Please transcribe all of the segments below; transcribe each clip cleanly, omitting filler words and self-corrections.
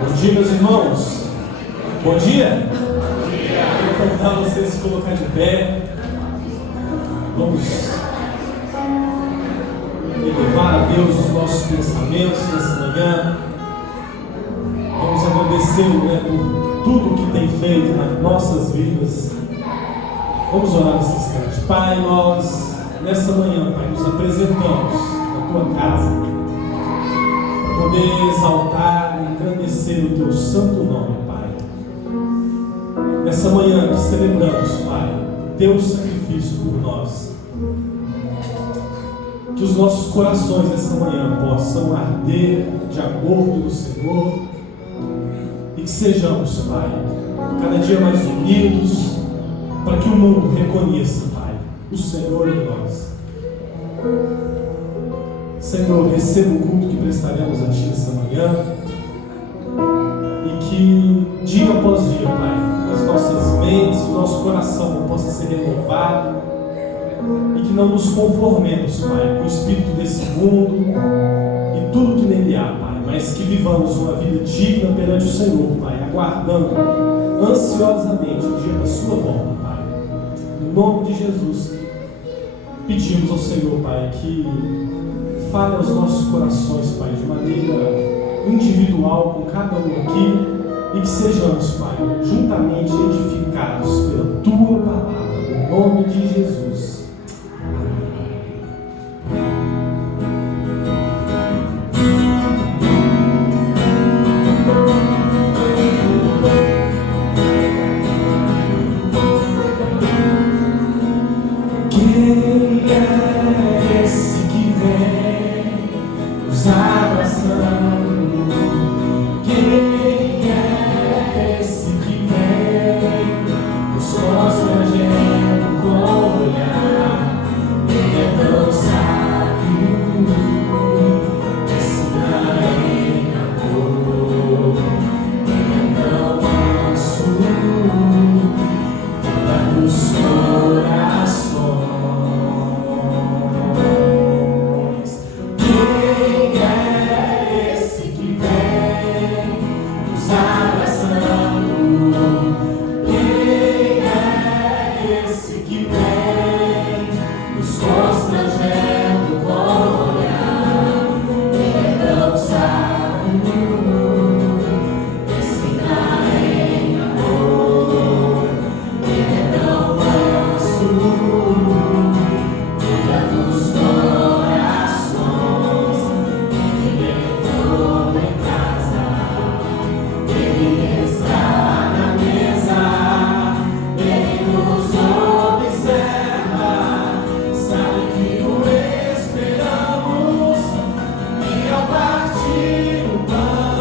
Bom dia, meus irmãos. Bom dia. Vou convidar vocês a se colocar de pé. Vamos elevar a Deus os nossos pensamentos nessa manhã. Vamos agradecê-lo, por tudo que tem feito nas nossas vidas. Vamos orar nesse instante. Pai, nós nessa manhã, Pai, nos apresentamos na Tua casa para poder exaltar e engrandecer o Teu santo nome, Pai. Nessa manhã que celebramos, Pai, Teu sacrifício por nós. Que os nossos corações nessa manhã possam arder de amor pelo Senhor e que sejamos, Pai, cada dia mais unidos para que o mundo reconheça, Pai, o Senhor em nós. Senhor, receba o culto que prestaremos a Ti nessa manhã e que dia após dia, Pai, as nossas mentes, o nosso coração possa ser renovado e que não nos conformemos, Pai, com o espírito desse mundo e tudo que nele há, Pai, mas que vivamos uma vida digna perante o Senhor, Pai, aguardando ansiosamente o dia da Sua volta, Pai. No nome de Jesus, pedimos ao Senhor, Pai, que fale aos nossos corações, Pai, de maneira individual com cada um aqui e que sejamos, Pai, juntamente edificados pela Tua palavra, no nome de Jesus. Partir o pão.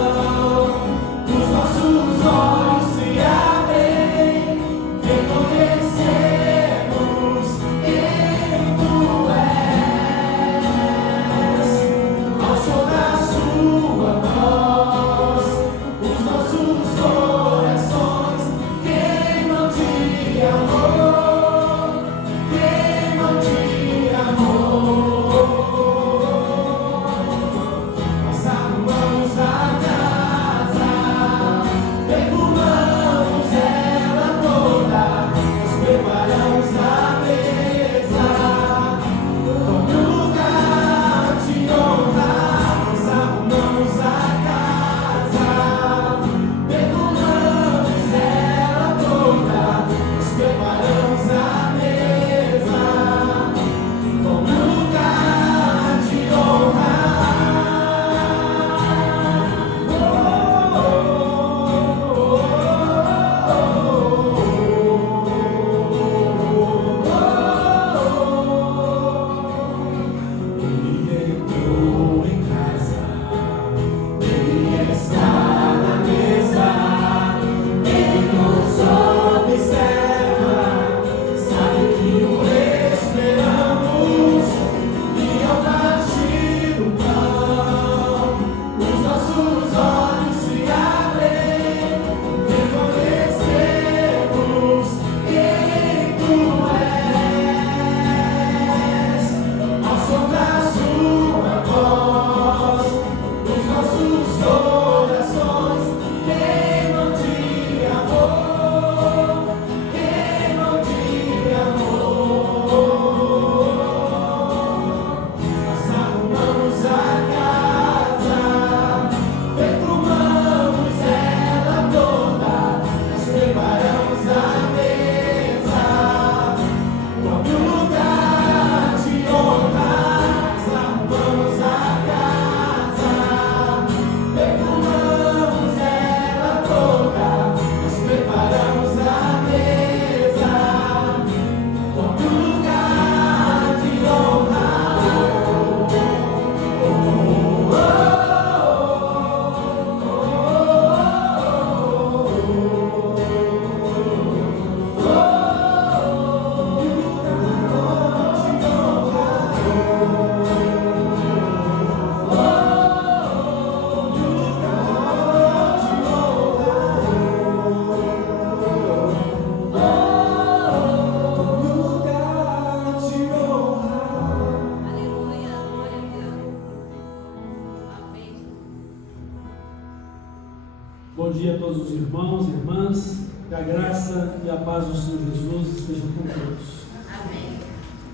Bom dia a todos os irmãos e irmãs, que a graça e a paz do Senhor Jesus estejam com todos. Amém.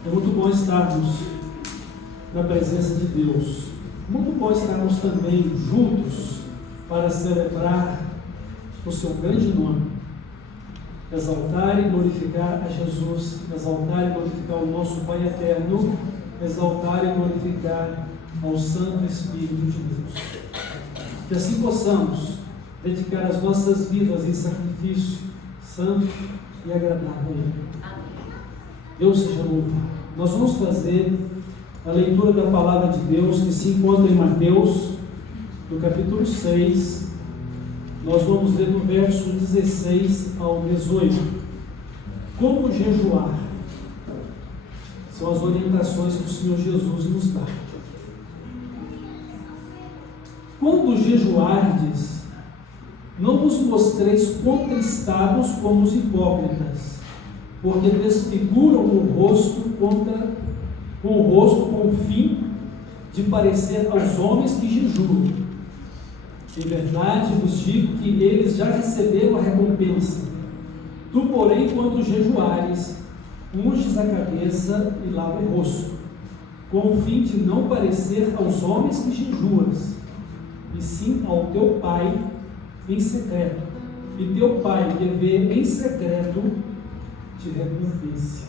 É muito bom estarmos na presença de Deus, muito bom estarmos também juntos para celebrar o seu grande nome, exaltar e glorificar a Jesus, exaltar e glorificar o nosso Pai eterno, exaltar e glorificar ao Santo Espírito de Deus. Que assim possamos dedicar as nossas vidas em sacrifício santo e agradável a Ele. Deus seja louvado. Nós vamos fazer a leitura da palavra de Deus que se encontra em Mateus, no capítulo 6. Nós vamos ler do verso 16 ao 18. Como jejuar? São as orientações que o Senhor Jesus nos dá. Quando jejuardes, não vos mostreis contristados como os hipócritas, porque desfiguram o rosto com o fim de parecer aos homens que jejuam. Em verdade vos digo que eles já receberam a recompensa. Tu, porém, quando jejuares, unges a cabeça e lava o rosto, com o fim de não parecer aos homens que jejuas, e sim ao teu Pai em secreto, e teu Pai que vê em secreto te recompense.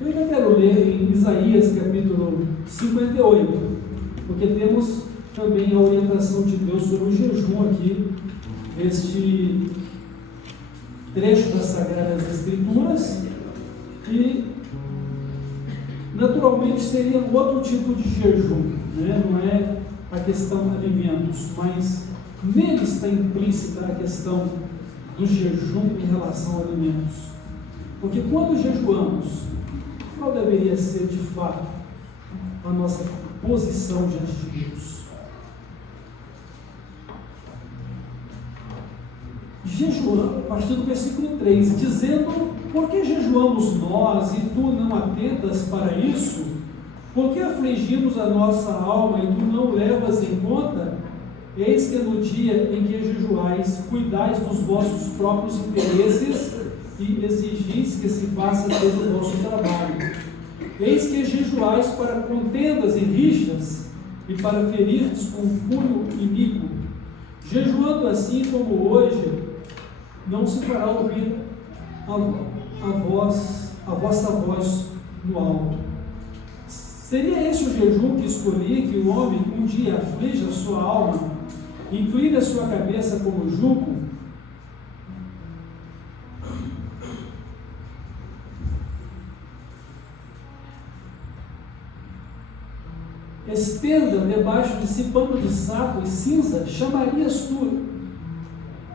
Eu ainda quero ler em Isaías capítulo 58, porque temos também a orientação de Deus sobre o jejum aqui, neste trecho das Sagradas Escrituras, e naturalmente seria outro tipo de jejum, né? Não é a questão de alimentos, mas nele está implícita a questão do jejum em relação a alimentos. Porque quando jejuamos, qual deveria ser de fato a nossa posição diante de Deus? Jejuamos, a partir do versículo 3, dizendo: por que jejuamos nós e tu não atentas para isso? Por que afligimos a nossa alma e tu não levas em conta? Eis que no dia em que jejuais, cuidais dos vossos próprios interesses e exigis que se faça todo o vosso trabalho. Eis que jejuais para contendas e rixas e para ferirdes com punho iníquo. Jejuando assim como hoje, não se fará ouvir a vossa voz no alto. Seria esse o jejum que escolhi, que o homem um dia aflige a sua alma, incline a sua cabeça como jugo? Estenda debaixo de si pano de saco e cinza, chamarias tu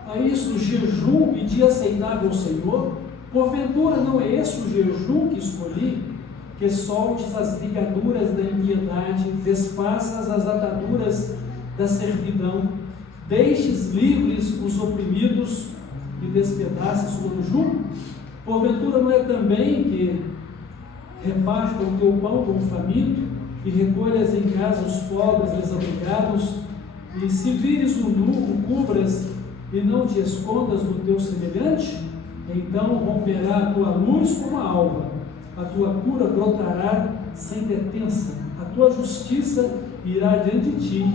a isso jejum e dia aceitável ao Senhor? Porventura não é esse o jejum que escolhi? Que soltes as ligaduras da impiedade, desfaças as ataduras da servidão, deixes livres os oprimidos e despedaces o jugo? Porventura não é também que reparta o teu pão com o faminto e recolhas em casa os pobres desabrigados, e se vires o nu, o cubras e não te escondas do teu semelhante? Então romperá a tua luz como a alva, a tua cura brotará sem detença, a tua justiça irá diante de ti,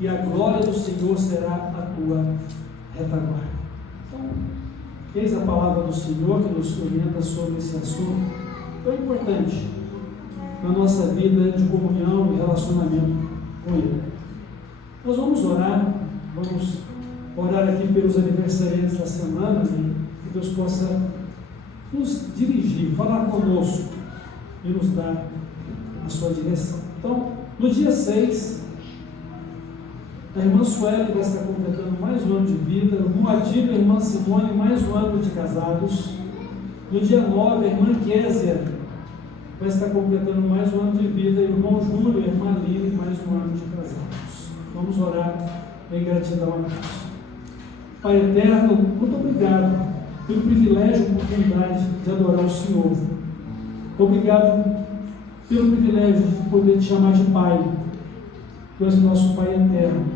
e a glória do Senhor será a tua retaguarda. Então, eis a palavra do Senhor que nos orienta sobre esse assunto tão importante na nossa vida de comunhão e relacionamento com Ele. Nós vamos orar aqui pelos aniversariantes da semana, e que Deus possa nos dirigir, falar conosco e nos dar a sua direção. Então, no dia 6, a irmã Sueli vai estar completando mais um ano de vida, o irmão Adílio e a irmã Simone mais um ano de casados. No dia 9, a irmã Késia vai estar completando mais um ano de vida, e o irmão Júlio e a irmã Aline mais um ano de casados. Vamos orar em gratidão a Deus. Pai eterno, muito obrigado pelo privilégio e oportunidade de adorar o Senhor. Obrigado pelo privilégio de poder te chamar de Pai. Tu és nosso Pai eterno.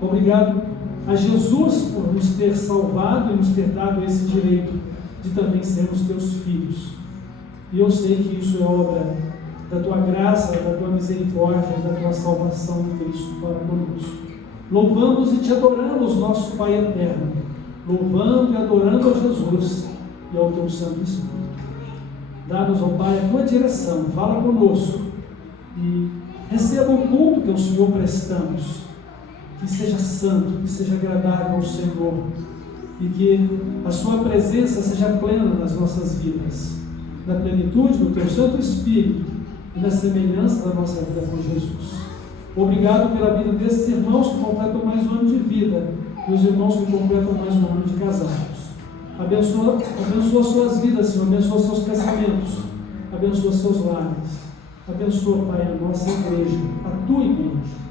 Obrigado a Jesus por nos ter salvado e nos ter dado esse direito de também sermos teus filhos. E eu sei que isso é obra da tua graça, da tua misericórdia, da tua salvação de Cristo para conosco. Louvamos e te adoramos, nosso Pai eterno, louvando e adorando a Jesus e ao teu Santo Espírito. Dá-nos, ó Pai, a tua direção, fala conosco e receba o culto que ao Senhor prestamos, que seja santo, que seja agradável ao Senhor e que a sua presença seja plena nas nossas vidas, na plenitude do teu Santo Espírito e na semelhança da nossa vida com Jesus. Obrigado pela vida desses irmãos que completam mais um ano de vida e os irmãos que completam mais um ano de casados. Abençoa suas vidas, Senhor, abençoa seus casamentos, abençoa seus lares, abençoa, Pai, a nossa igreja, a tua igreja.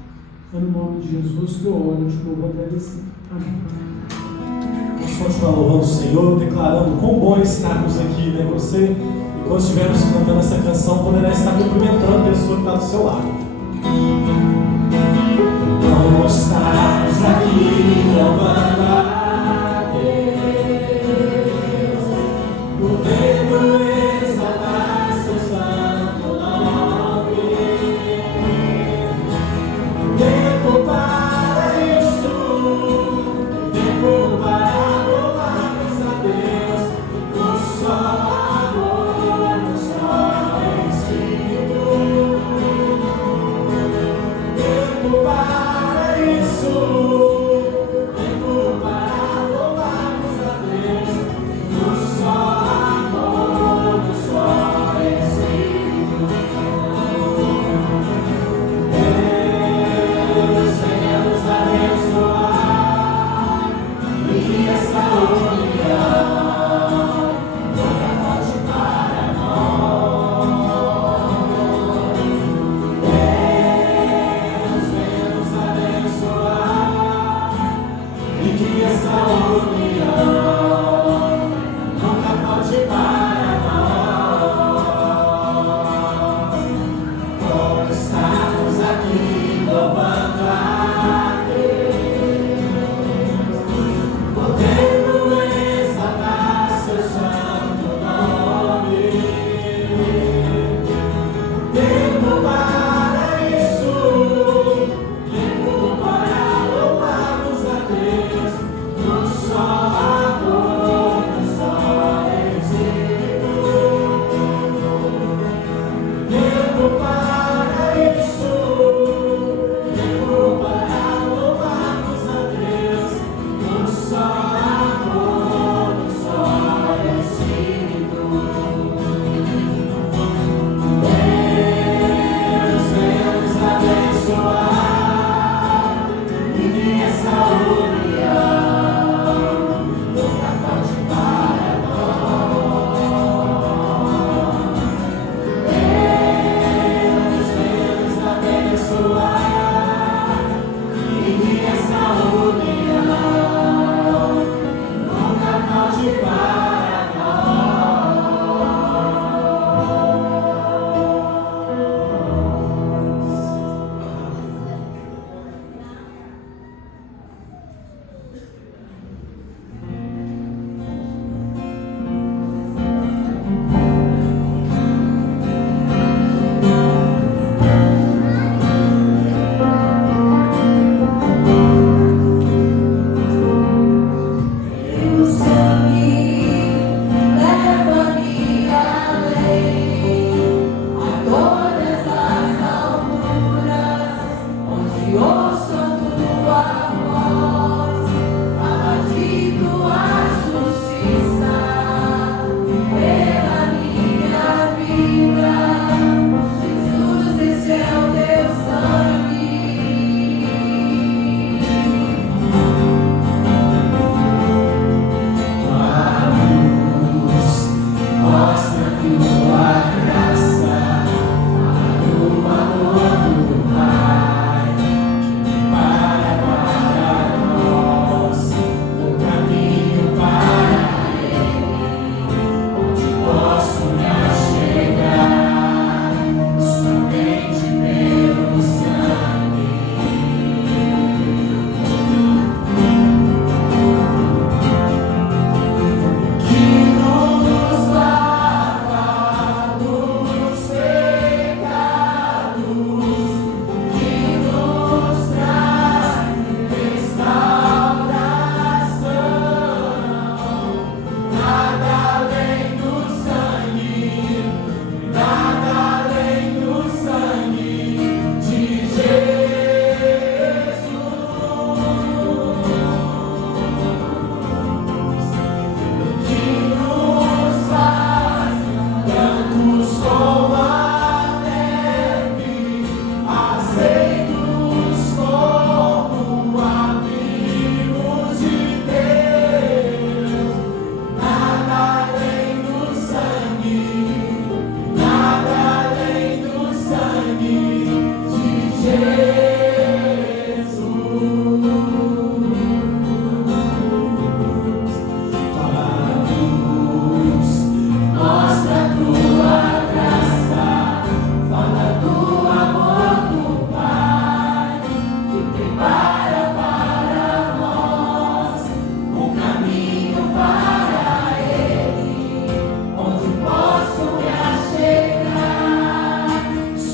É no nome de Jesus que eu oro e te louvo agradecido. Amém. Vamos continuar louvando o Senhor, declarando quão bom é estarmos aqui, né? Você, enquanto estivermos cantando essa canção, poderá estar cumprimentando a pessoa que está do seu lado. Vamos estarmos aqui louvando a Deus, podendo exaltar seu santo nome. Tempo para isso, tempo para louvarmos a Deus, no só amor, no só ensino. Tempo para isso, tempo para louvarmos a Deus, no só amor, no só ensino. Deus venha nos abençoar e essa união nunca volte para nós. Deus venha nos abençoar e que essa união nunca volte para nós. Por estarmos aqui louvando a Deus, podendo exaltar seu santo nome. Tempo para isso, tempo para louvarmos a Deus, no só amor, no só ensino. Tempo para isso, tempo para louvarmos a Deus, no só amor, no só ensino. Deus venha nos abençoar e que essa união nunca volte para nós. Deus venha nos abençoar e que essa união nunca volte para nós.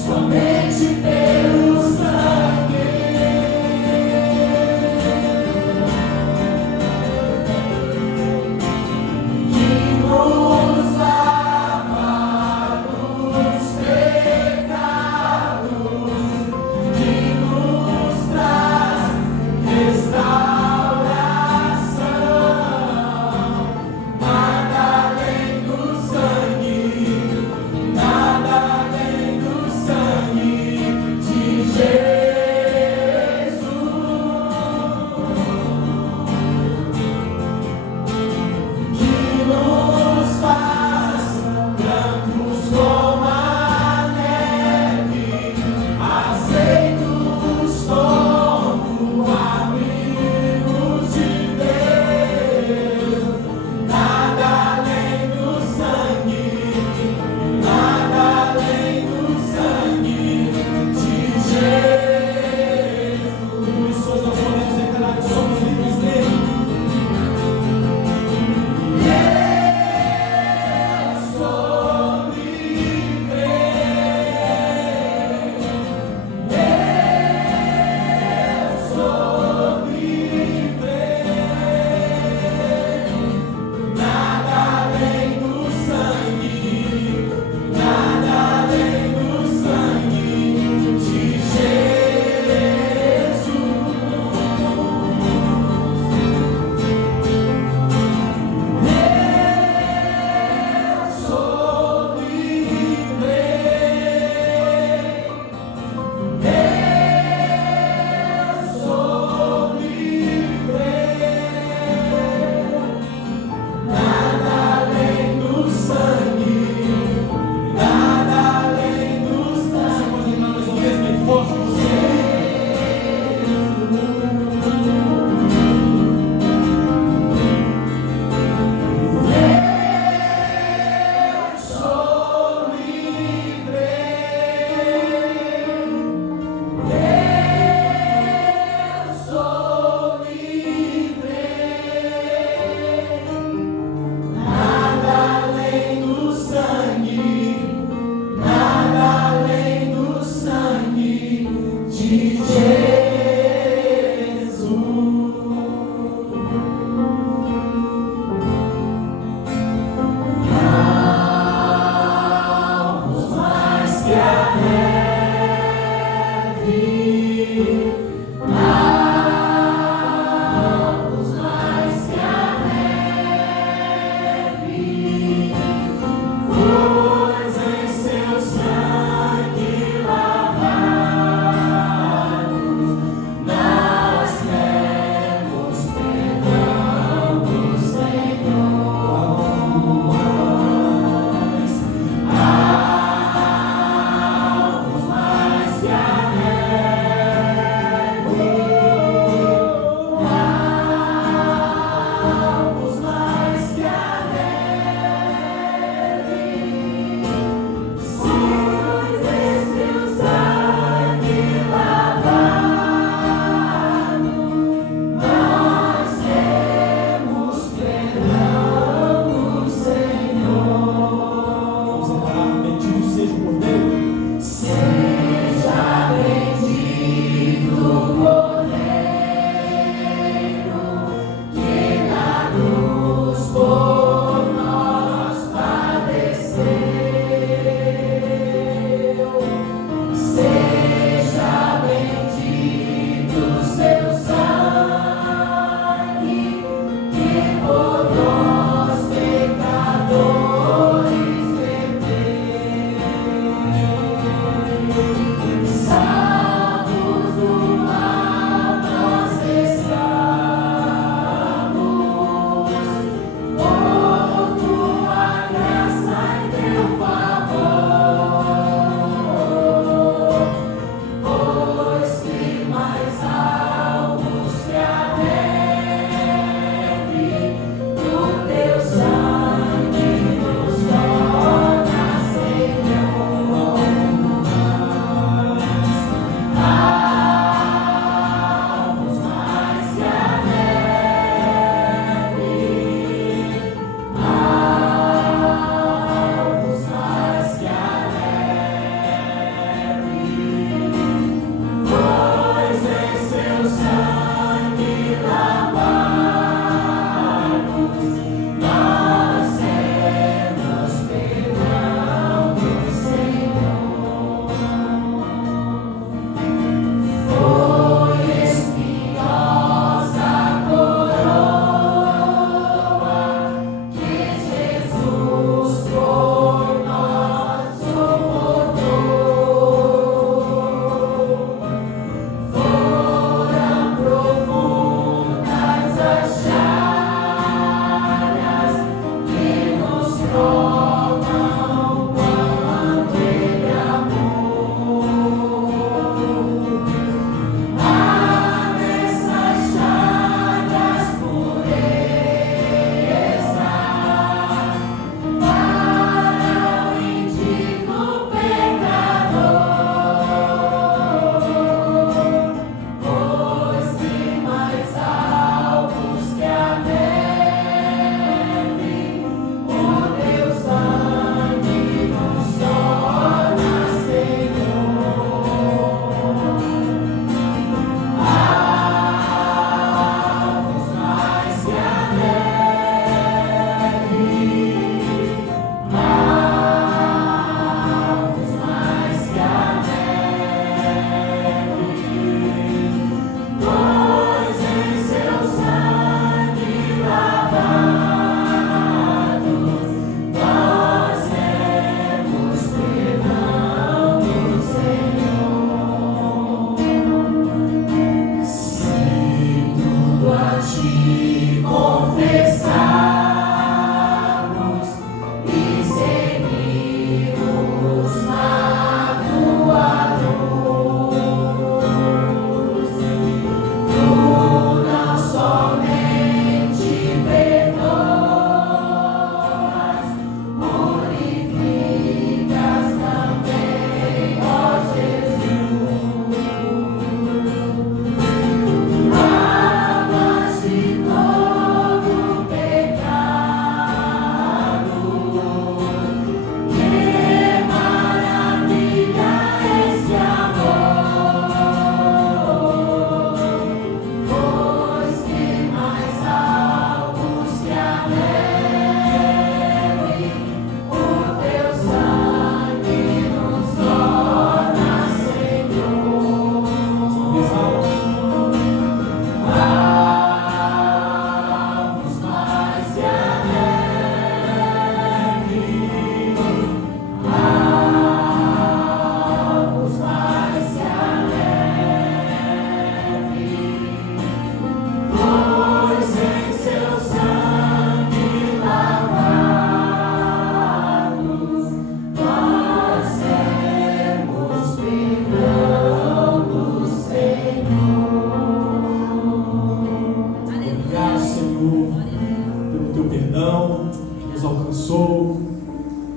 Somente pelo sangue.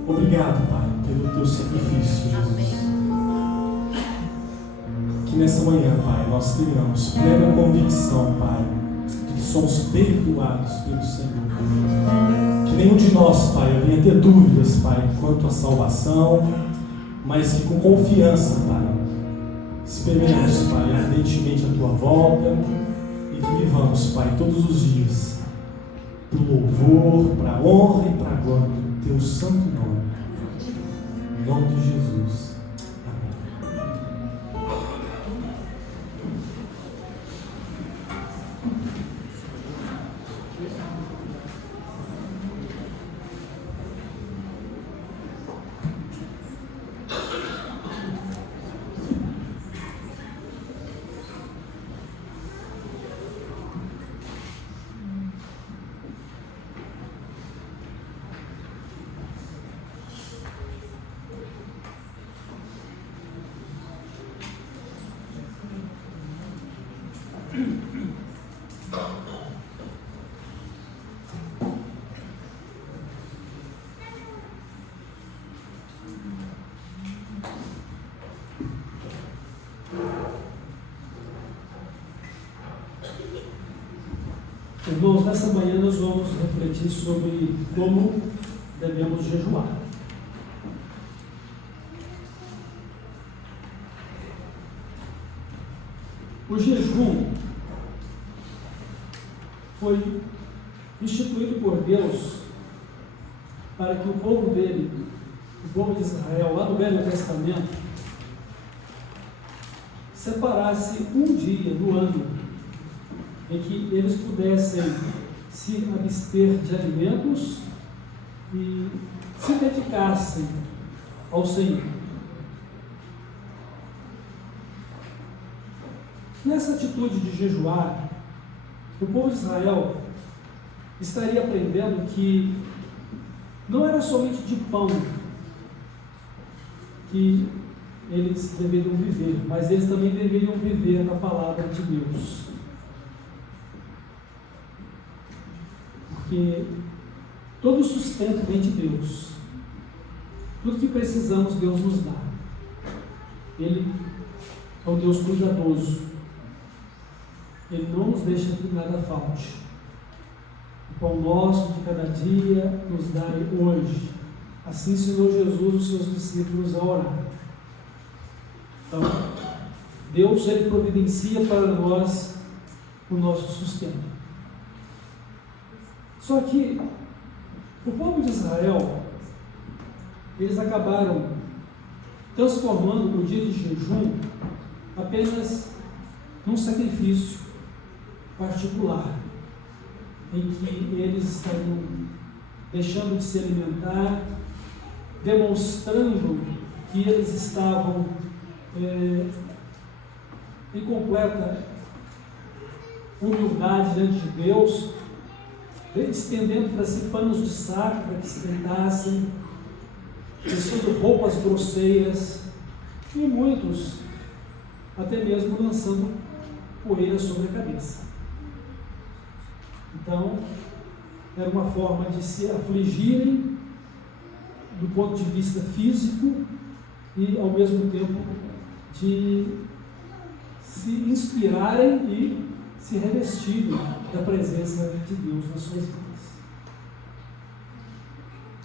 Obrigado, Pai, pelo teu sacrifício, Jesus. Que nessa manhã, Pai, nós tenhamos plena convicção, Pai, de que somos perdoados pelo Senhor. Que nenhum de nós, Pai, venha ter dúvidas, Pai, quanto à salvação, mas que com confiança, Pai, esperemos, Pai, ardentemente a tua volta e que vivamos, Pai, todos os dias para o louvor, para a honra e para a glória do teu santo nome. Em nome de Jesus. Amém. Irmãos, nessa manhã nós vamos refletir sobre como devemos jejuar. O jejum foi instituído por Deus para que o povo dele, o povo de Israel, lá no Velho Testamento, separasse um dia do ano em que eles pudessem se abster de alimentos e se dedicassem ao Senhor. Nessa atitude de jejuar, o povo de Israel estaria aprendendo que não era somente de pão que eles deveriam viver, mas eles também deveriam viver na palavra de Deus. Porque todo o sustento vem de Deus. Tudo que precisamos, Deus nos dá. Ele é o Deus cuidadoso. Ele não nos deixa que nada falte. O pão nosso de cada dia nos dai hoje. Assim ensinou Jesus os seus discípulos a orar. Então, Deus, Ele providencia para nós o nosso sustento. Só que o povo de Israel, eles acabaram transformando o dia de jejum apenas num sacrifício particular, em que eles estariam deixando de se alimentar, demonstrando que eles estavam em completa humildade diante de Deus, estendendo para si panos de saco para que se deitassem, vestindo roupas grosseiras, e muitos até mesmo lançando poeira sobre a cabeça. Então, era uma forma de se afligirem do ponto de vista físico e, ao mesmo tempo, de se inspirarem e se revestirem da presença de Deus nas suas vidas.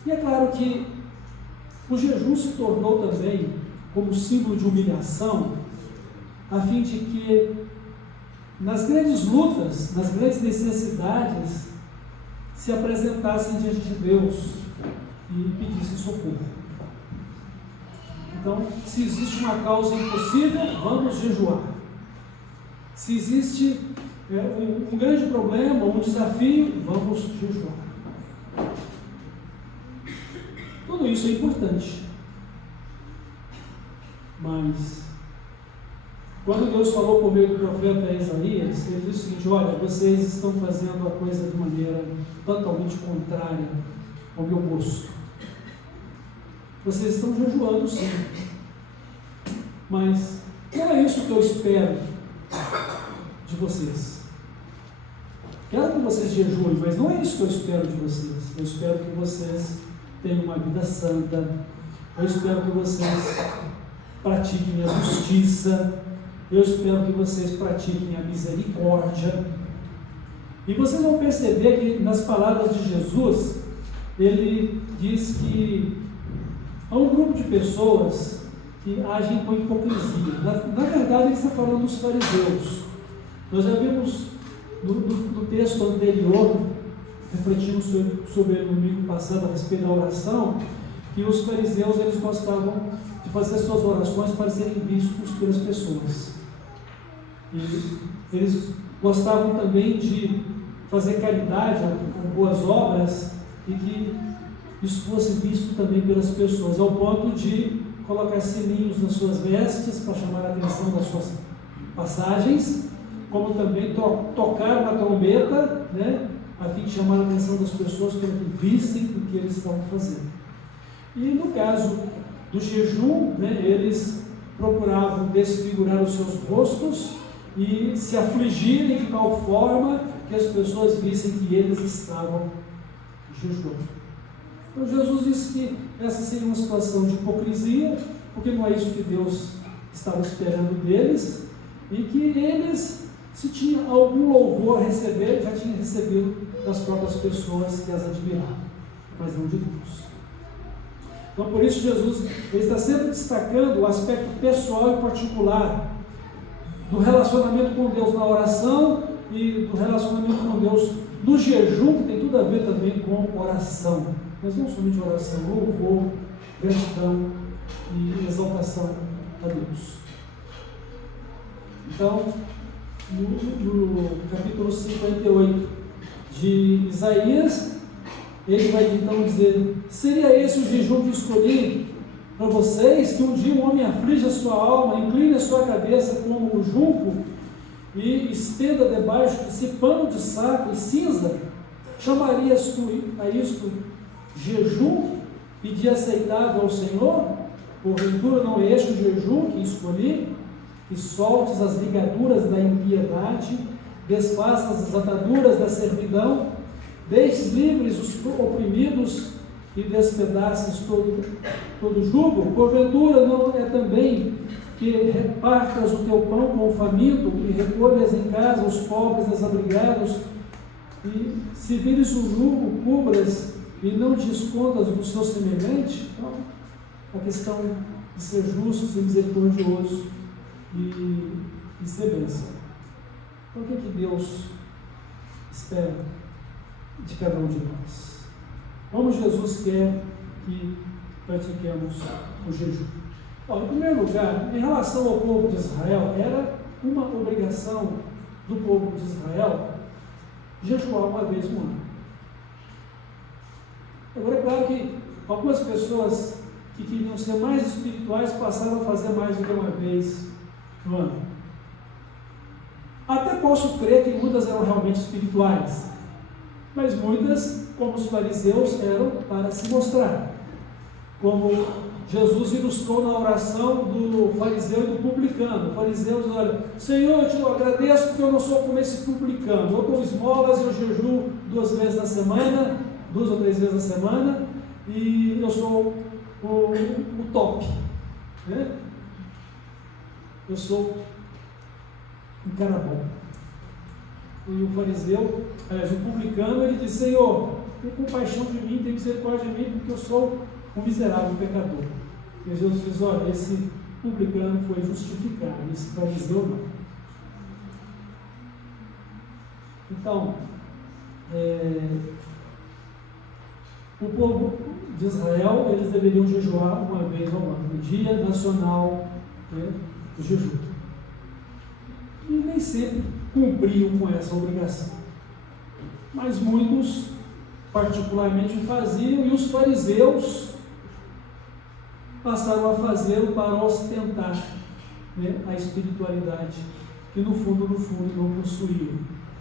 E é claro que o jejum se tornou também como símbolo de humilhação, a fim de que nas grandes lutas, nas grandes necessidades, se apresentassem diante de Deus e pedissem socorro. Então, se existe uma causa impossível, vamos jejuar. Se existe um grande problema, um desafio, vamos jejuar. Tudo isso é importante. Mas quando Deus falou por meio do profeta Isaías, ele disse o seguinte: olha, vocês estão fazendo a coisa de maneira totalmente contrária ao meu gosto. Vocês estão jejuando, sim, mas não é isso que eu espero de vocês. Quero que vocês jejuem, mas não é isso que eu espero de vocês. Eu espero que vocês tenham uma vida santa. Eu espero que vocês pratiquem a justiça. Eu espero que vocês pratiquem a misericórdia. E vocês vão perceber que nas palavras de Jesus, ele diz que há um grupo de pessoas que agem com hipocrisia. Na verdade, ele está falando dos fariseus. Nós já vimos no texto anterior, refletimos sobre ele no domingo passado a respeito da oração, que os fariseus eles gostavam de fazer suas orações para serem vistos pelas pessoas. E eles gostavam também de fazer caridade, com boas obras, e que isso fosse visto também pelas pessoas, ao ponto de colocar selinhos nas suas vestes para chamar a atenção das suas passagens, como também tocar uma trombeta, né, a fim de chamar a atenção das pessoas para que vissem o que eles estavam fazendo. E no caso do jejum, né, eles procuravam desfigurar os seus rostos e se afligirem de tal forma que as pessoas vissem que eles estavam jejuando. Então Jesus disse que essa seria uma situação de hipocrisia, porque não é isso que Deus estava esperando deles, e que eles, se tinham algum louvor a receber, já tinham recebido das próprias pessoas que as admiravam, mas não de Deus. Então, por isso, Jesus ele está sempre destacando o aspecto pessoal e particular do relacionamento com Deus na oração e do relacionamento com Deus no jejum, que tem tudo a ver também com oração. Mas não somente oração, louvor, gratidão e exaltação a Deus. Então, no capítulo 58 de Isaías, ele vai então dizer: seria esse o jejum que escolhi para vocês, que um dia um homem aflige a sua alma, incline a sua cabeça como o junco e estenda debaixo de si pano de saco e cinza? Chamarias tu a isto jejum e de aceitável ao Senhor? Porventura não é este o jejum que escolhi? Que soltes as ligaduras da impiedade, desfaças as ataduras da servidão, deixes livres os oprimidos e despedaces todo jugo? Porventura não é também que repartas o teu pão com o faminto e recolhas em casa os pobres desabrigados, e se vires o jugo, cubras e não te escondas do seu semelhante? Então, a questão de ser justo, ser misericordioso e ser bênção. Então, o que Deus espera de cada um de nós? Como Jesus quer que pratiquemos o jejum? Bom, em primeiro lugar, em relação ao povo de Israel, era uma obrigação do povo de Israel jejuar uma vez no ano. Agora, é claro que algumas pessoas que queriam ser mais espirituais passaram a fazer mais do que uma vez no ano. Até posso crer que muitas eram realmente espirituais, mas muitas, como os fariseus, eram para se mostrar. Como Jesus ilustrou na oração do fariseu e do publicano. O fariseu diz: olha, Senhor, eu te agradeço porque eu não sou como esse publicano. Eu dou esmolas, eu jejuo 2 vezes na semana, 2 ou 3 vezes na semana, e eu sou o top, né? Eu sou um cara bom. E o fariseu, aliás, o publicano, ele diz: Senhor, tem compaixão de mim, tem misericórdia de mim, porque eu sou um miserável pecador. E Jesus diz: olha, esse publicano foi justificado, esse fariseu não. Então, o povo de Israel, eles deveriam jejuar uma vez ao ano, no Dia Nacional, né, do Jejum. E nem sempre cumpriam com essa obrigação. Mas muitos, particularmente, faziam, e os fariseus passaram a fazê-lo para ostentar, né, a espiritualidade que no fundo não possuíam.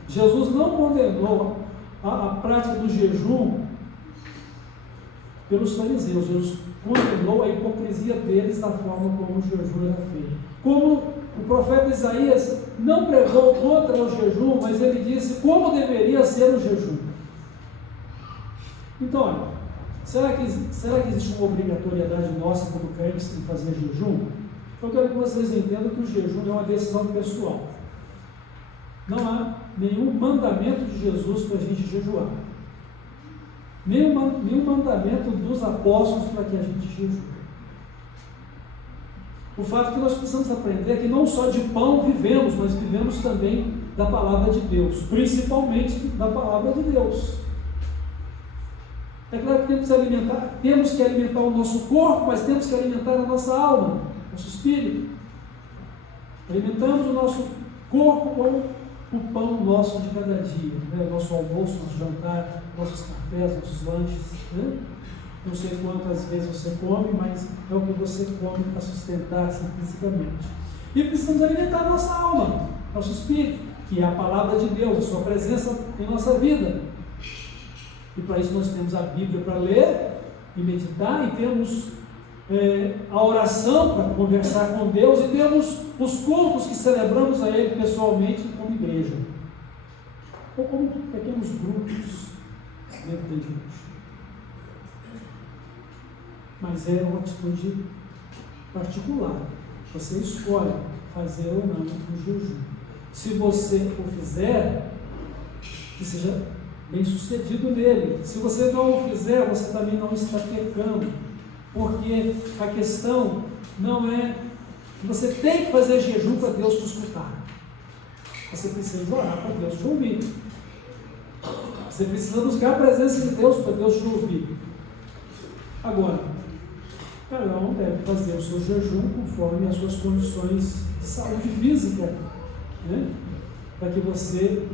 Jesus não condenou a prática do jejum pelos fariseus. Jesus condenou a hipocrisia deles da forma como o jejum era feito. Como o profeta Isaías não pregou contra o jejum, mas ele disse como deveria ser o jejum. Então, olha, será que existe uma obrigatoriedade nossa como crentes em fazer jejum? Eu quero que vocês entendam que o jejum é uma decisão pessoal. Não há nenhum mandamento de Jesus para a gente jejuar. Nenhum mandamento dos apóstolos para que a gente jejue. O fato que nós precisamos aprender é que não só de pão vivemos, mas vivemos também da palavra de Deus, principalmente da palavra de Deus. É claro que temos que alimentar o nosso corpo, mas temos que alimentar a nossa alma, nosso espírito. Alimentamos o nosso corpo com o pão nosso de cada dia, né? Nosso almoço, nosso jantar, nossos cafés, nossos lanches, né? Não sei quantas vezes você come, mas é o que você come para sustentar-se fisicamente. E precisamos alimentar a nossa alma, nosso espírito, que é a palavra de Deus, a sua presença em nossa vida. E para isso nós temos a Bíblia para ler e meditar, e temos a oração para conversar com Deus, e temos os cultos que celebramos a Ele pessoalmente como igreja, ou como pequenos grupos dentro da igreja. Mas é uma atitude particular. Você escolhe fazer ou não o jejum. Se você o fizer, que seja bem sucedido nele. Se você não o fizer, você também não está pecando, porque a questão não é que você tem que fazer jejum para Deus te escutar. Você precisa orar para Deus te ouvir. Você precisa buscar a presença de Deus para Deus te ouvir. Agora, cada um deve fazer o seu jejum conforme as suas condições de saúde física, né? Para que você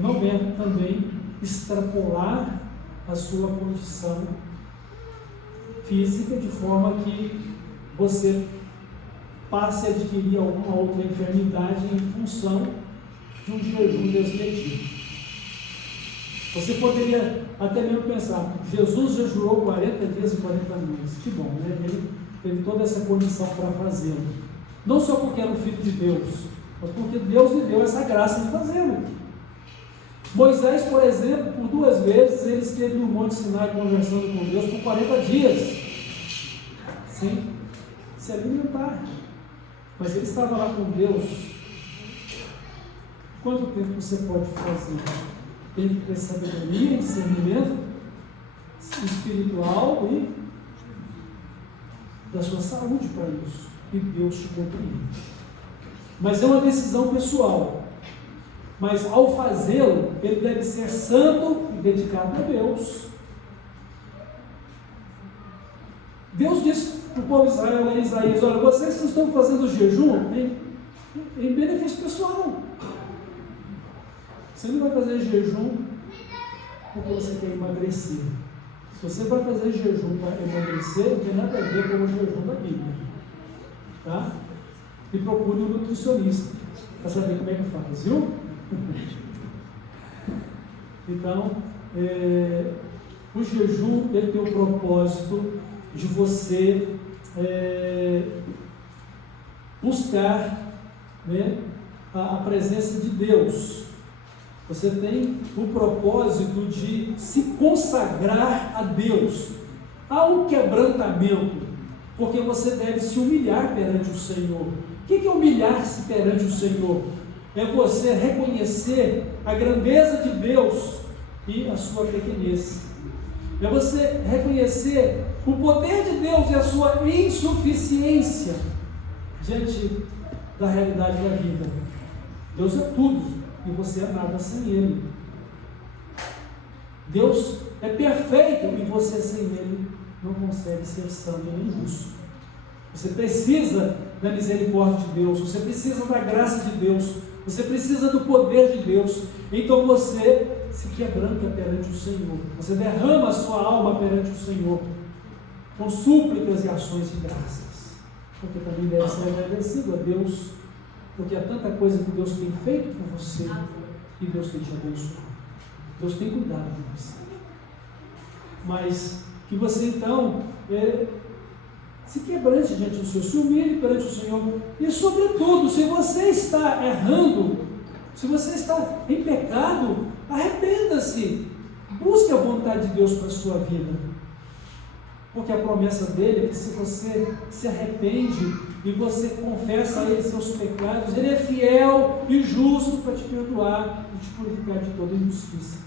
não venha também extrapolar a sua condição física de forma que você passe a adquirir alguma outra enfermidade em função de um jejum desmedido. Você poderia até mesmo pensar, Jesus jejuou 40 dias e 40 noites, que bom, né? Ele teve toda essa condição para fazê-lo. Não só porque era o Filho de Deus, mas porque Deus lhe deu essa graça de fazê-lo. Moisés, por exemplo, por 2 vezes, ele esteve no Monte Sinai conversando com Deus por 40 dias, sem se alimentar. Mas ele estava lá com Deus. Quanto tempo você pode fazer? Tem que ter sabedoria, discernimento espiritual e da sua saúde para isso. E Deus te compreende. Mas é uma decisão pessoal. Mas ao fazê-lo, ele deve ser santo e dedicado a Deus. Deus disse para o povo de Israel, em Isaías: olha, vocês estão fazendo jejum em benefício pessoal. Você não vai fazer jejum porque você quer emagrecer. Se você vai fazer jejum para emagrecer, não tem nada a ver com o jejum da Bíblia. Tá? E procure um nutricionista para saber como é que faz, viu? Então, o jejum ele tem o propósito de você buscar, né, a presença de Deus. Você tem o propósito de se consagrar a Deus. Há um quebrantamento, porque você deve se humilhar perante o Senhor. O que é humilhar-se perante o Senhor? É você reconhecer a grandeza de Deus e a sua pequenez. É você reconhecer o poder de Deus e a sua insuficiência diante da realidade da vida. Deus é tudo e você é nada sem Ele. Deus é perfeito e você sem Ele não consegue ser santo nem justo. Você precisa da misericórdia de Deus, você precisa da graça de Deus, você precisa do poder de Deus. Então você se quebranta perante o Senhor, você derrama a sua alma perante o Senhor, com súplicas e ações de graças, porque também deve ser agradecido a Deus, porque há tanta coisa que Deus tem feito por você, e Deus tem te abençoado, Deus tem cuidado de você. Mas que você então se quebrante diante do Senhor, se humilhe perante o Senhor, e sobretudo, se você está errando, se você está em pecado, arrependa-se, busque a vontade de Deus para a sua vida, porque a promessa dele é que se você se arrepende e você confessa a Ele seus pecados, Ele é fiel e justo para te perdoar e te purificar de toda injustiça.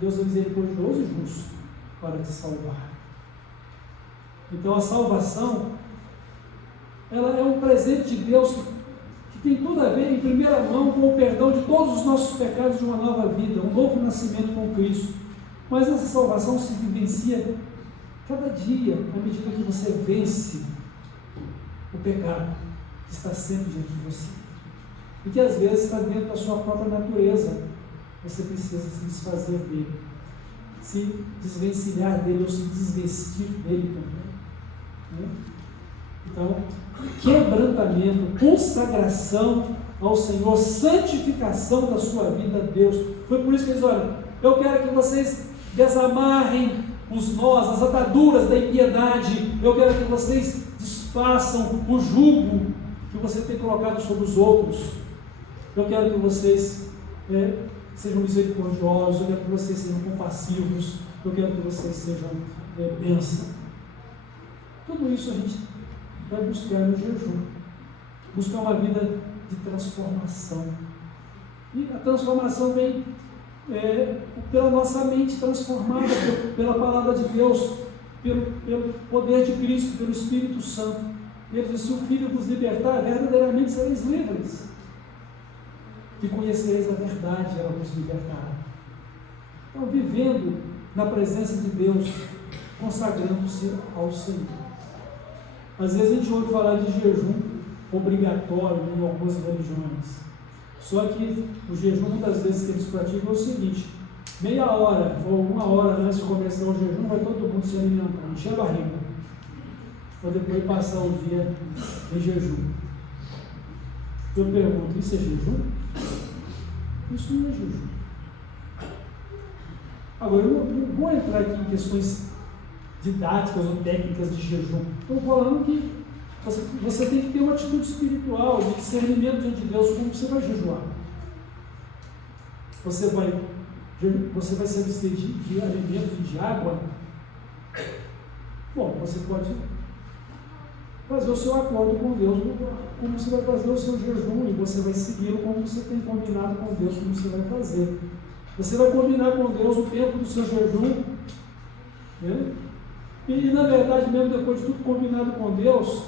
Deus é misericordioso e justo para te salvar. Então a salvação, ela é um presente de Deus que tem tudo a ver, em primeira mão, com o perdão de todos os nossos pecados, de uma nova vida, um novo nascimento com Cristo. Mas essa salvação se vivencia cada dia, à medida que você vence o pecado que está sempre diante de você, e que às vezes está dentro da sua própria natureza. Você precisa se desfazer dele, se desvencilhar dele, ou se desvestir dele também, né? Então, quebrantamento, consagração ao Senhor, santificação da sua vida a Deus. Foi por isso que eles, olha, eu quero que vocês desamarrem os nós, as ataduras da impiedade, eu quero que vocês desfaçam o jugo que você tem colocado sobre os outros, eu quero que vocês sejam misericordiosos, eu quero que vocês sejam compassivos, eu quero que vocês sejam bênção. Tudo isso a gente vai buscar no jejum, buscar uma vida de transformação, e a transformação vem pela nossa mente transformada, pela palavra de Deus, pelo poder de Cristo, pelo Espírito Santo. Ele diz: se o Filho vos libertar, verdadeiramente sereis livres. e conhecereis a verdade, ela vos libertará. Então, vivendo na presença de Deus, consagrando-se ao Senhor. Às vezes a gente ouve falar de jejum obrigatório em algumas religiões. Só que o jejum, muitas vezes que eles praticam, é o seguinte: meia hora ou uma hora antes de começar o jejum, vai todo mundo se alimentar, encher a barriga, para depois passar o dia em jejum. Eu pergunto, isso é jejum? Isso não é jejum. Agora, eu não vou entrar aqui em questões didáticas ou técnicas de jejum. Estou falando que você tem que ter uma atitude espiritual, de discernimento diante de Deus, como você vai jejuar. Você vai se abster de alimento e de água? Bom, você pode fazer o seu acordo com Deus, como você vai fazer o seu jejum, e você vai segui-lo como você tem combinado com Deus, como você vai fazer. Você vai combinar com Deus o tempo do seu jejum, né? E na verdade, mesmo depois de tudo combinado com Deus,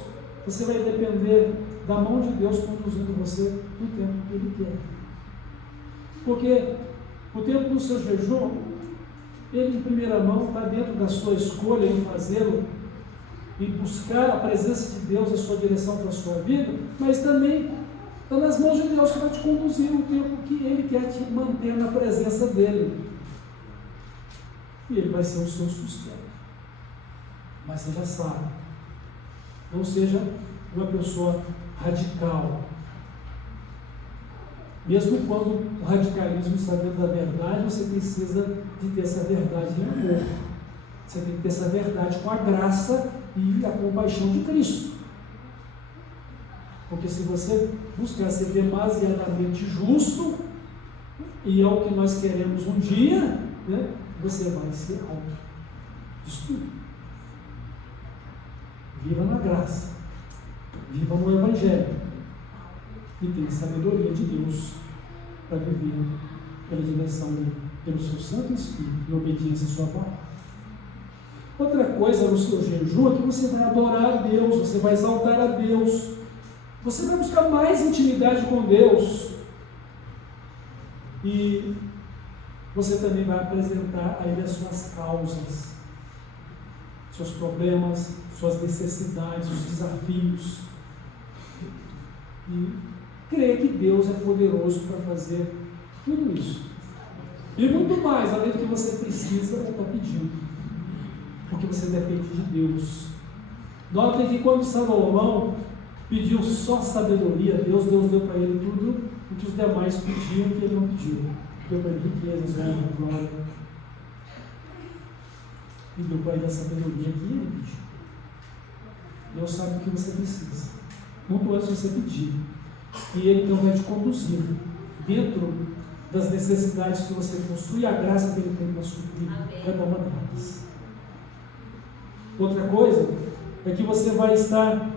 você vai depender da mão de Deus conduzindo você no tempo que Ele quer. Porque o tempo do seu jejum, ele em primeira mão está dentro da sua escolha em fazê-lo e buscar a presença de Deus, a sua direção para a sua vida, mas também está nas mãos de Deus que vai te conduzir no tempo que Ele quer te manter na presença dEle. E Ele vai ser o seu sustento. Mas seja sábio. Não seja uma pessoa radical. Mesmo quando o radicalismo está dentro da verdade, você precisa de ter essa verdade em amor. Você tem que ter essa verdade com a graça e a compaixão de Cristo. Porque se você buscar ser demasiadamente justo, e é o que nós queremos um dia, né, você vai ser autodestruído. Viva na graça, viva no Evangelho, e tenha sabedoria de Deus para viver pela direção dele, pelo seu Santo Espírito, em obediência à sua palavra. Outra coisa no seu jejum é que você vai adorar a Deus, você vai exaltar a Deus, você vai buscar mais intimidade com Deus, e você também vai apresentar a Ele as suas causas, seus problemas, suas necessidades, os desafios, e crer que Deus é poderoso para fazer tudo isso. E muito mais, além do que você precisa ou está pedindo, porque você depende de Deus. Notem que quando Salomão pediu só sabedoria, Deus deu para ele tudo o que os demais pediam que ele não pediu. Deu para ele riquezas, honra, glória. E deu para ele a sabedoria que ele pediu. Deus sabe o que você precisa, muito antes de você pedir. E Ele então vai te conduzir dentro das necessidades que você possui, a graça que Ele tem para suprir cada uma delas. Outra coisa é que você vai estar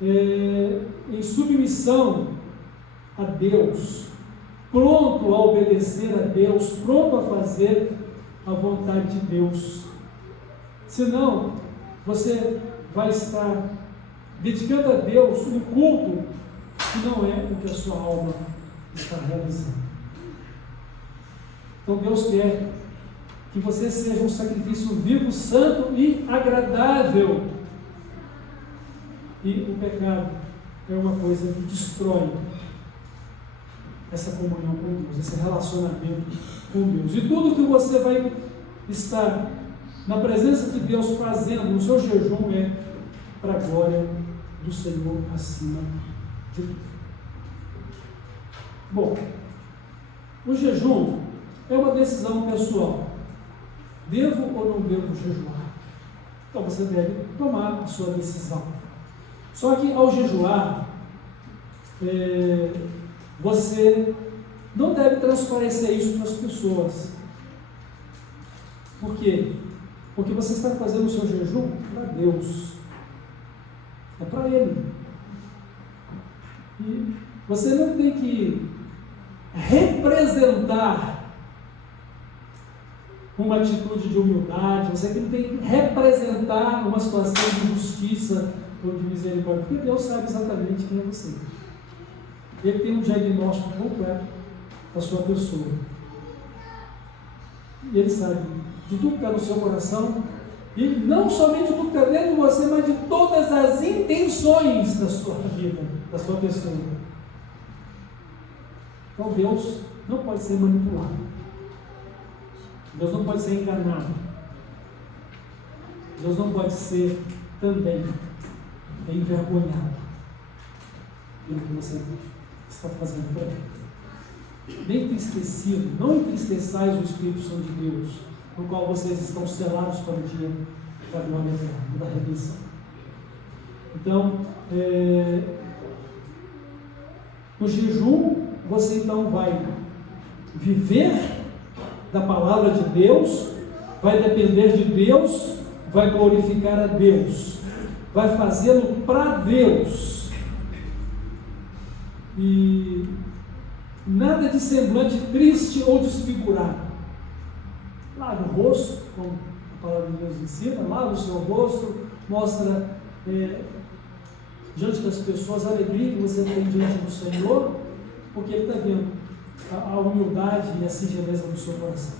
em submissão a Deus, pronto a obedecer a Deus, pronto a fazer a vontade de Deus. Senão, você vai estar dedicando a Deus um culto que não é o que a sua alma está realizando. Então Deus quer que você seja um sacrifício vivo, santo e agradável. E o pecado é uma coisa que destrói essa comunhão com Deus, esse relacionamento com Deus. E tudo que você vai estar na presença de Deus fazendo no seu jejum é para a glória do Senhor acima de tudo. Bom, o jejum é uma decisão pessoal. Devo ou não devo jejuar? Então você deve tomar a sua decisão. Só que ao jejuar, você não deve transparecer isso para as pessoas. Por quê? Porque você está fazendo o seu jejum para Deus. É para Ele. E você não tem que representar uma atitude de humildade, você não tem que representar uma situação de justiça ou de misericórdia, porque Deus sabe exatamente quem é você. Ele tem um diagnóstico completo a sua pessoa. E Ele sabe de tudo que está no seu coração, e não somente de tudo que está dentro de você, mas de todas as intenções da sua vida, da sua pessoa. Então Deus não pode ser manipulado. Deus não pode ser enganado. Deus não pode ser também envergonhado pelo que você está fazendo para Ele. Nem entristecido, não entristeçais o Espírito Santo de Deus, no qual vocês estão selados para o dia da glória eterna, da redenção. Então, no jejum, você então vai viver da palavra de Deus, vai depender de Deus, vai glorificar a Deus, vai fazê-lo para Deus. E nada de semblante triste ou desfigurado. Lave o rosto, como a palavra de Deus ensina, lave o seu rosto, mostra diante das pessoas a alegria que você tem diante do Senhor, porque Ele está vendo a humildade e a singeleza do seu coração.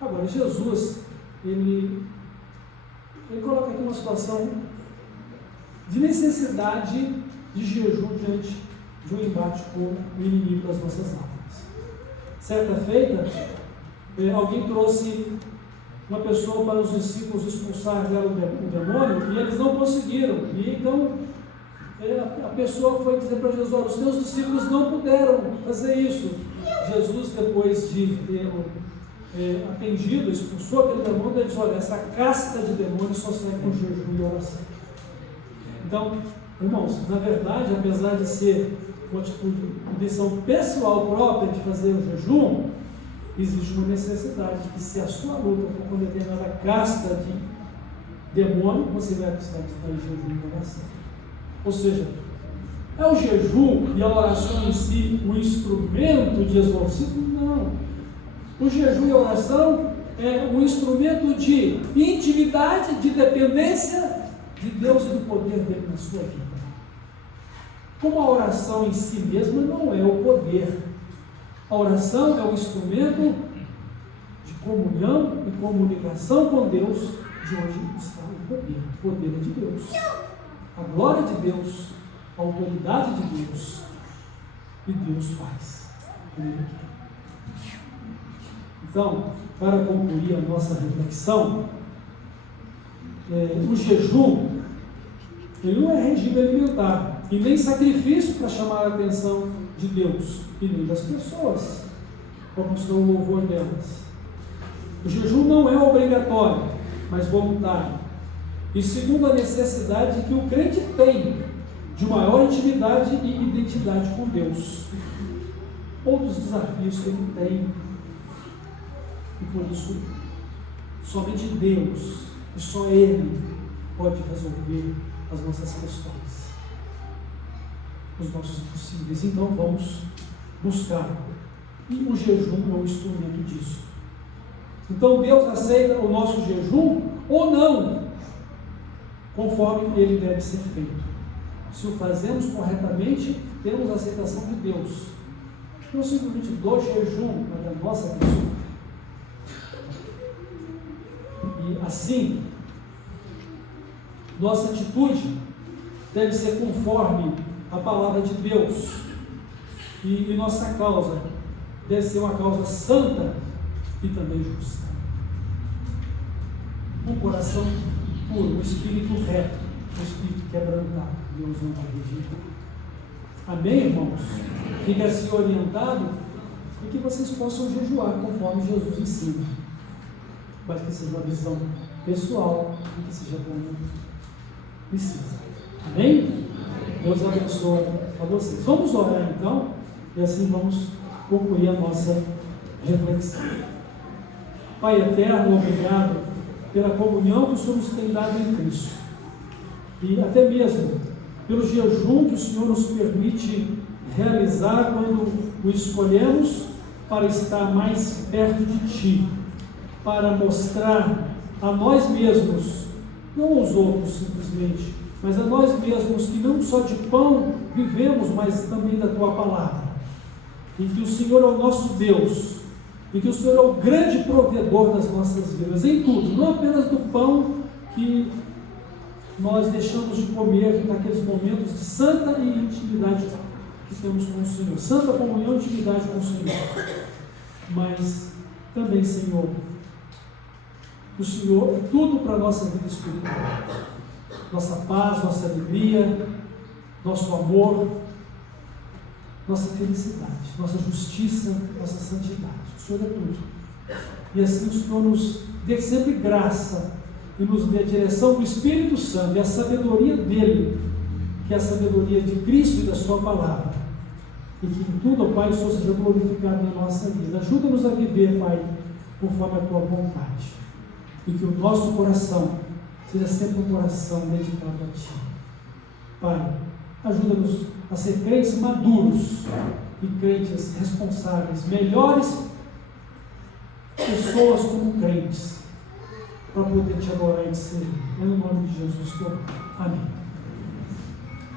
Agora, Jesus, ele coloca aqui uma situação de necessidade de jejum diante de um embate com o inimigo das nossas almas. Certa feita, alguém trouxe uma pessoa para os discípulos expulsar dela o demônio, e eles não conseguiram. E então a pessoa foi dizer para Jesus: os teus discípulos não puderam fazer isso. Jesus, depois de tê-lo atendido, expulsou aquele demônio, ele disse: olha, essa casta de demônios só sai com jejum e oração. Então, irmãos, na verdade, apesar de ser uma atitude, uma decisão pessoal própria de fazer o jejum, existe uma necessidade que, se a sua luta for com determinada casta de demônio, você vai precisar estar em jejum e oração. Ou seja, é o jejum e a oração em si um instrumento de exorcismo? Não. O jejum e a oração é um instrumento de intimidade, de dependência de Deus e do poder dele na sua vida. Como a oração em si mesma não é o poder. A oração é um instrumento de comunhão e comunicação com Deus, de onde está o poder. O poder é de Deus. A glória de Deus, a autoridade de Deus, e Deus faz. Então, para concluir a nossa reflexão, o jejum, ele não é regime alimentar, e nem sacrifício para chamar a atenção de Deus, e nem das pessoas, como está o louvor delas. O jejum não é obrigatório, mas voluntário. E segundo a necessidade que o crente tem de maior intimidade e identidade com Deus, ou dos desafios que ele tem, e por isso somente Deus e só Ele pode resolver as nossas questões, os nossos impossíveis. Então vamos buscar, e o jejum é um instrumento disso. Então Deus aceita o nosso jejum ou não, conforme ele deve ser feito. Se o fazemos corretamente, temos a aceitação de Deus, não simplesmente do jejum, mas da nossa pessoa. E assim, nossa atitude deve ser conforme a palavra de Deus, e nossa causa deve ser uma causa santa e também justa. Um coração puro, um espírito reto, um espírito quebrantado. Deus não vai rejeitar. Amém, irmãos? Fique assim orientado e que vocês possam jejuar conforme Jesus ensina. Mas que seja uma visão pessoal e que seja como precisa. Amém? Deus abençoe a vocês. Vamos orar então e assim vamos concluir a nossa reflexão. Pai eterno, obrigado pela comunhão que o Senhor nos tem dado em Cristo, e até mesmo pelo jejum que o Senhor nos permite realizar quando o escolhemos para estar mais perto de Ti, para mostrar a nós mesmos, não aos outros simplesmente, mas a nós mesmos, que não só de pão vivemos, mas também da Tua palavra. e que o Senhor é o nosso Deus, e que o Senhor é o grande provedor das nossas vidas, em tudo, não apenas do pão que nós deixamos de comer naqueles momentos de santa e intimidade que temos com o Senhor, santa comunhão e intimidade com o Senhor, mas também, Senhor, o Senhor é tudo para a nossa vida espiritual, nossa paz, nossa alegria, nosso amor, nossa felicidade, nossa justiça, nossa santidade. O Senhor é tudo. E assim o Senhor nos dê sempre graça e nos dê a direção do Espírito Santo e a sabedoria dele, que é a sabedoria de Cristo e da sua palavra. E que em tudo, ó Pai, o Senhor seja glorificado na nossa vida. Ajuda-nos a viver, Pai, conforme a tua vontade. E que o nosso coração seja sempre um coração dedicado a Ti. Pai, ajuda-nos a ser crentes maduros e crentes responsáveis, melhores pessoas como crentes, para poder Te adorar e Te servir. É no nome de Jesus que eu oro. Amém.